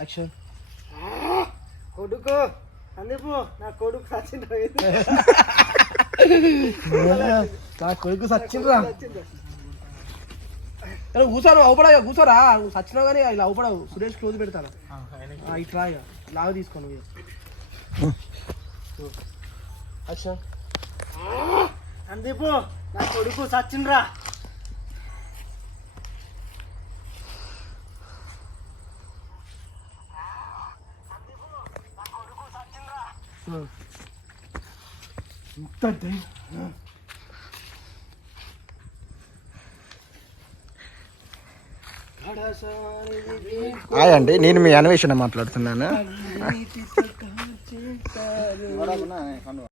Action. కొడుకు అందుకు నా కొడుకు సచ్చిండ్రా. నా కొడుకు సచ్చిండ్రా. కూర్చోను అవుపడా కూర్చోరా. నువ్వు సచ్చినావు కానీ ఇలా అవుపడవు. సురేష్ క్లోజ్ పెడతాను ఇట్లా లాగా తీసుకోను. యాక్షన్. అందుకు నా కొడుకు సచ్చిండ్రా. హాయ్ అండి, నేను మీ అన్వేషణ మాట్లాడుతున్నాను.